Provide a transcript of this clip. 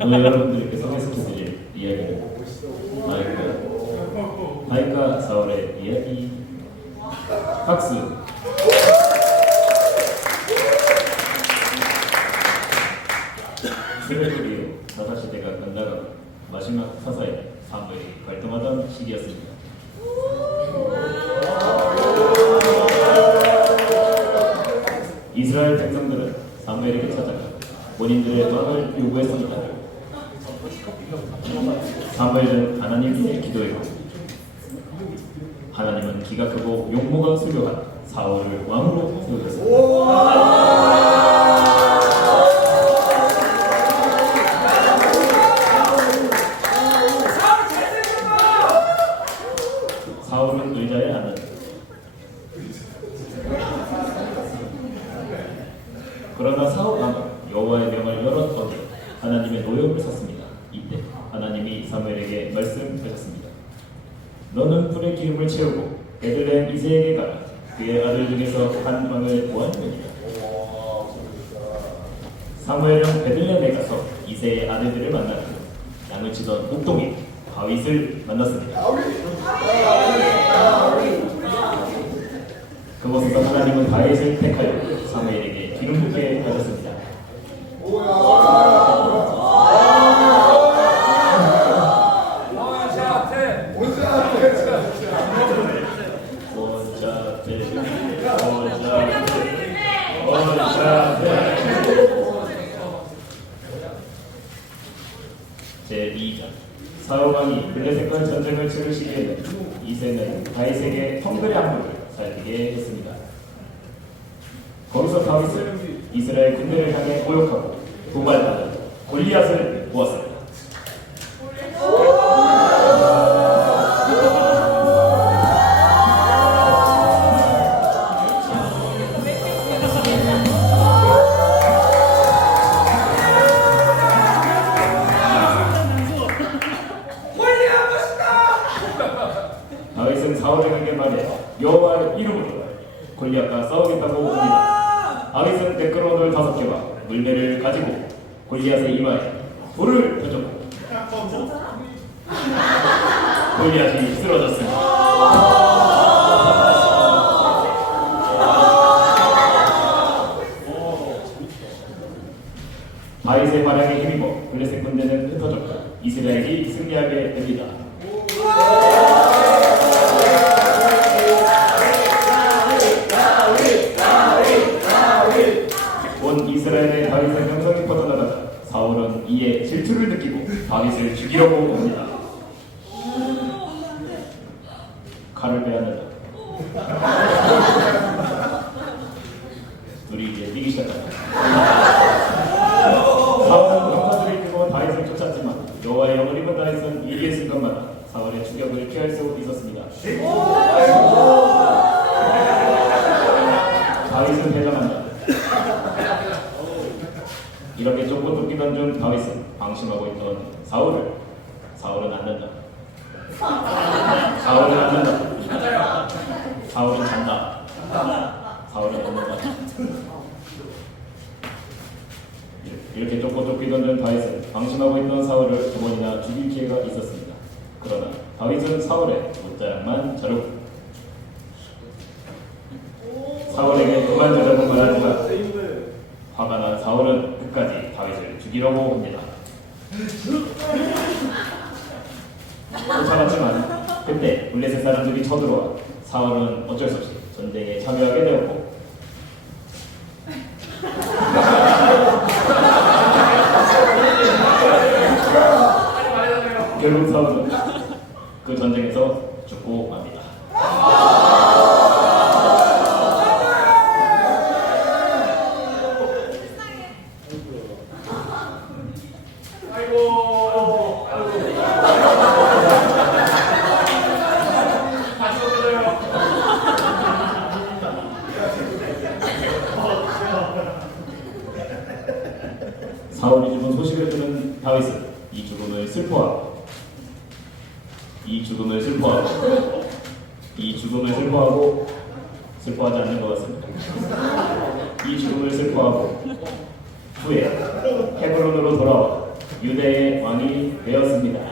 오늘 여러분들께 소개시켜드릴 이야기는 마이크 마이카 사울의 이야기 박수 스레프리오 사사시대가 끝나가고 마지막 사사에 사무엘이 활동하던 시기였습니다. 이스라엘 백성들은 사무엘에게 찾아가 본인들의 왕을 요구했습니다. 사무엘은 하나님께 기도했고 하나님은 기가 크고 용모가 수려한 사울을 왕으로 세우셨습니다. 사울은 의자에 앉았다. 그러나 사울 왕은 여호와의 명을 번 하나님의 노역을 샀습니다. 이때 하나님이 사무엘에게 말씀하셨습니다. 너는 불의 기름을 채우고 베들레헴 이세에게 가라. 그의 아들 중에서 한 왕을 구하느니라. 사무엘은 베들레헴에 가서 이세의 아들들을 만나고 양을 치던 목동이 다윗을 만났습니다. 그곳에서 하나님은 다윗을 택하여 사무엘에게 기름 붓게 하셨습니다. 원자대 원자대 원자대 제2장 사울왕이 블레셋과 전쟁을 치를 시기에는 이세는 다윗에게 헝그리 항구를 살피게 했습니다. 거기서 다윗은 이스라엘 군대를 향해 모욕하고 도발하는 골리앗을 사울에게 말해 여호와의 이름으로 골리앗과 싸우겠다고 옵니다. 다윗은 댓글온을 다섯 개와 물매를 가지고 골리앗의 이마에 불을 펴줬고 골리앗이 쓰러졌습니다. 다윗의 발악에 힘입어 블레셋 군대는 흩어졌고 이스라엘이 승리하게 됩니다. 다윗의 명성이 퍼져나가자 사울은 이에 질투를 느끼고 다윗을 죽이려고 옵니다. 칼을 빼앗는다. 둘이 이제 뛰기 시작한다. 사울은 병사들을 이끌고 다윗을 쫓았지만 여호와의 입은 다윗은 이기에 쓴 것마다 사울의 추격을 피할 수 있었습니다. 다윗은 대장한다. 이렇게 쫓고 쫓기던 중 다윗은 방심하고 있던 사울을 사울은 앉는다. 사울은 앉는다. 사울은 잔다. 사울은 앉는다. 이렇게 쫓고 쫓기던 중 다윗은 방심하고 있던 사울을 두 번이나 죽일 기회가 있었습니다. 그러나 다윗은 사울의 못자락만 자르고 사울에게 그만 자라고 말하지만 화가 난 사울은 끝까지 다윗을 죽이려고 합니다. 쫓아갔지만 그때 블레셋 사람들이 쳐들어와 사울은 어쩔 수 없이 전쟁에 참여하게 되었고 결국 사울은 그 전쟁에서 죽고 맙니다. 사울이 죽은 소식을 들은 다윗은 이 죽음을 슬퍼하고 이 죽음을 슬퍼하고 이 죽음을 슬퍼하고 슬퍼하지 않는 것 같습니다. 이 죽음을 슬퍼하고 후에 헤브론으로 돌아와 유대의 왕이 되었습니다.